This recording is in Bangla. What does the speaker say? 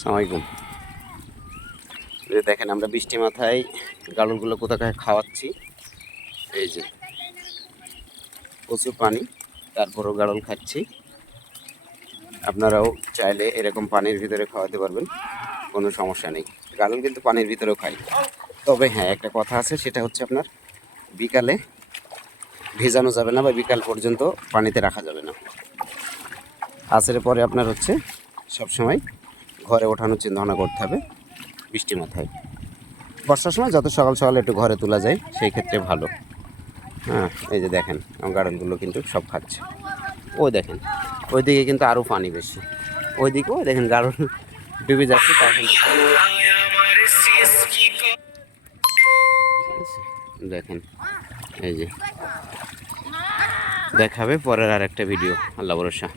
সালামালাইকুম। দেখেন, আমরা বৃষ্টি মাথায় গাড়লগুলো কোথাকায় খাওয়াচ্ছি। এই যে প্রচুর পানি, তারপরও গাড়ল খাচ্ছি। আপনারাও চাইলে এরকম পানির ভিতরে খাওয়াতে পারবেন, কোনো সমস্যা নেই। গাড়ল কিন্তু পানির ভিতরেও খাই তবে হ্যাঁ একটা কথা আছে, সেটা হচ্ছে আপনার বিকালে ভেজানো যাবে না বা বিকাল পর্যন্ত পানিতে রাখা যাবে না। আসরের পরে আপনার হচ্ছে সবসময় ঘরে ওঠানোর চিন্তা ভাবনা করতে হবে বৃষ্টি মাথায়। বর্ষার সময় যত সকাল সকাল একটু ঘরে তোলা যায়, সেই ক্ষেত্রে ভালো। হ্যাঁ এই যে দেখেন গার্ডেনগুলো কিন্তু সব খাচ্ছে। ওই দেখেন, ওইদিকে কিন্তু আরও পানি বেশি। ওইদিকে, ওই দেখেন গাড়ল ডুবে যাচ্ছে দেখেন, এই যে। দেখাবে পরের আর একটা ভিডিও আল্লাহ ভরসা।